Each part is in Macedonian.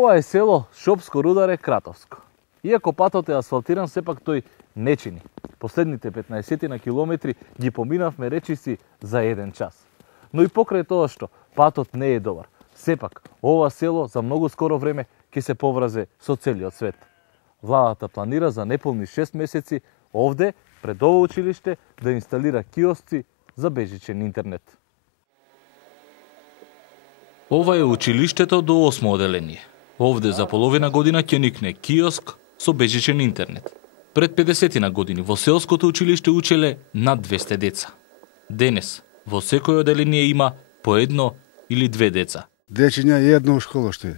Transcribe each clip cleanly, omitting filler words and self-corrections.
Ова е село Шопско Рударе Кратовско. Иако патот е асфалтиран, сепак тој не чини. Последните 15 на километри ги поминавме речиси за 1 час. Но и покрај тоа што патот не е добар, сепак ова село за многу скоро време ќе се поврзе со целиот свет. Владата планира за неполни 6 месеци овде, пред ово училиште, да инсталира киосци за бежичен интернет. Ова е училиштето до 8 оделение. Овде за половина година ќе никне киоск со бежичен интернет. Пред 50 на години во селското училиште учеле над 200 деца. Денес во секој оделение има по едно или две деца. Дечиња е едно у школа што е.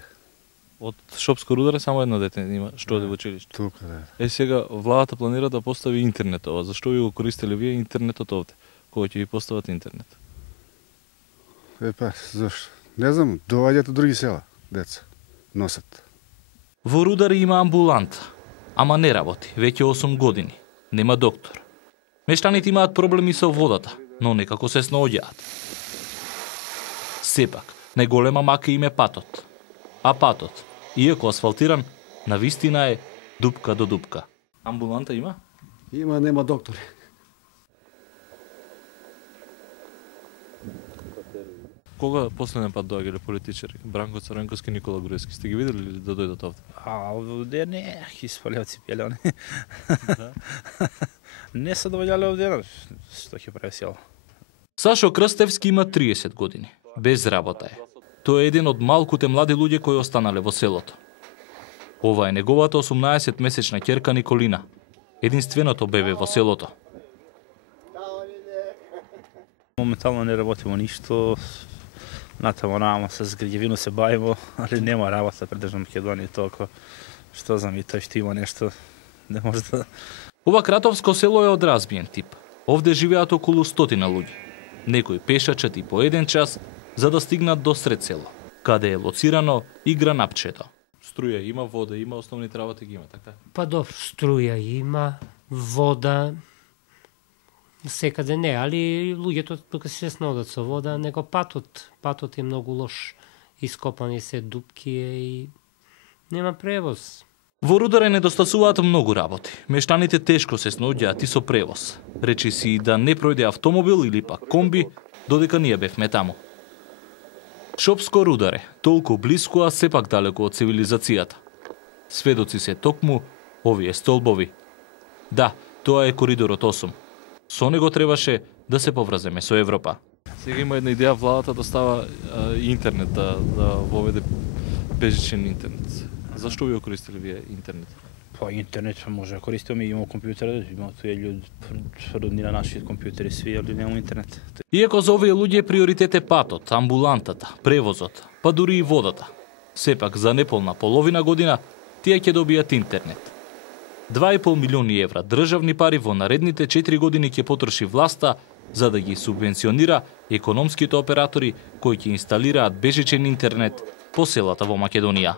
Од Шопско Рударе само едно дете има што оди во училиште. Тука, да. Сега владата планира да постави интернет ова. Зашто ви го користеле вие интернетот овде? Кога ќе ви постават интернет? Зашто? Не знам, доаѓаат од други села, деца, носат. Во Рударе има амбуланта, ама не работи, веќе 8 години. Нема доктор. Мештаните имаат проблеми со водата, но некако се снаоѓаат. Сепак, најголема мака им е патот. А патот, иако асфалтиран, навистина е дупка до дупка. Амбуланта има? Има, нема доктори. Кога последен пат доаѓале политичари? Бранко Црнковски, Никола Груевски. Сте ги видели ли да дојдат овде? Овде не, испалјаат ципеле они. Не се доаѓале овде, што ќе прави село. Сашо Крстевски има 30 години. Без работа е. Тој е еден од малкуте млади луѓе кои останале во селото. Ова е неговата 18-месечна ќерка Николина, единственото бебе во селото. Моментално не работимо ништо. Натамо нама се граѓевино се бавимо, али нема работа пред државна Македонија толку. Што знам и тој што има нешто, не може да... Ова кратовско село е од разбиен тип. Овде живеат околу 100 луѓе. Некои пешачат и по 1 час за да стигнат до сред село, каде е лоцирано и гранапчето. Струја има, вода има, основните работи ги има, така? Па добро, струја има, вода, секаде не, али луѓето тука се снаодат со вода, него патот е многу лош. Ископани се дупки и нема превоз. Во Рударе недостасуваат многу работи. Мештаните тешко се снаоѓаат и со превоз. Речиси да не пројде автомобил или пак комби, додека ние бевме таму. Шопско Рударе, толку блиску, а сепак далеко од цивилизацијата. Сведоци се токму овие столбови. Да, тоа е коридорот 8. Со него требаше да се поврземе со Европа. Сега има една идеја владата да става интернет, да воведе бежичен интернет. Зашто ви го користеле вие интернет? Па интернет може да користиме, имamo компјутер, имamo туја луѓе роднина наши компјутери сви, али нема интернет. Иако за овие луѓе приоритет е патот, амбулантата, превозот, па дури и водата. Сепак за неполна половина година тие ќе добијат интернет. 2,5 милиони евра државни пари во наредните 4 години ќе потроши власта за да ги субвенционира економските оператори кои ќе инсталираат бежичен интернет по селата во Македонија.